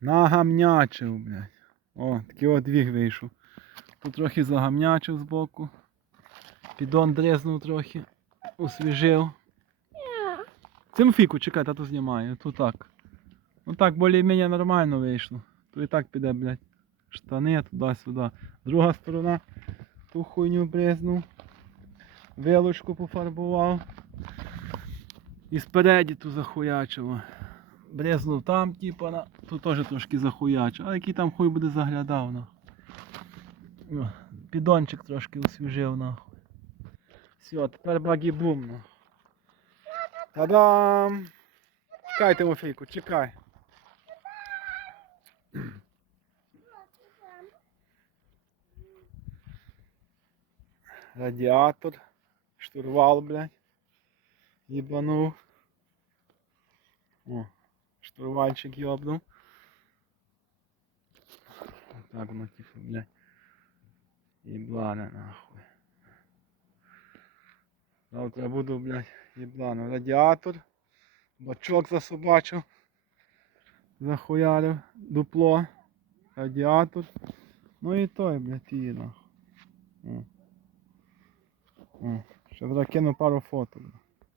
Нагамнячив, блядь. О, такий от двіг вийшов. Тут трохи загамнячив збоку. Підон дрезнув трохи, освіжив. Цим фіку, чекай, тату знімаю. Тут так. Ну так, більш-менш нормально вийшло. То і так піде, блядь. Штани туди-сюди. Друга сторона ту хуйню брезнув. Вилочку пофарбував. І спереді ту захуячило. Брезнув там, типа, на... тут теж трошки захуячив. А який там хуй буде заглядав, нахуй. Підончик трошки освіжив, нахуй. Все, тепер багі-бум, нахуй. Та-дам! Чекай, Тимофійку, чекай. Радіатор, штурвал, блядь. Єбанув. О, штурвальчик йобнув. Так воно типу, блядь. Єблане нахуй. Завтра буду, блядь, єблане. Радіатор. Бачок засобачив. Захуярив. Дупло. Радіатор. Ну і той, блядь, її нахуй. Ще закину пару фото. блядь.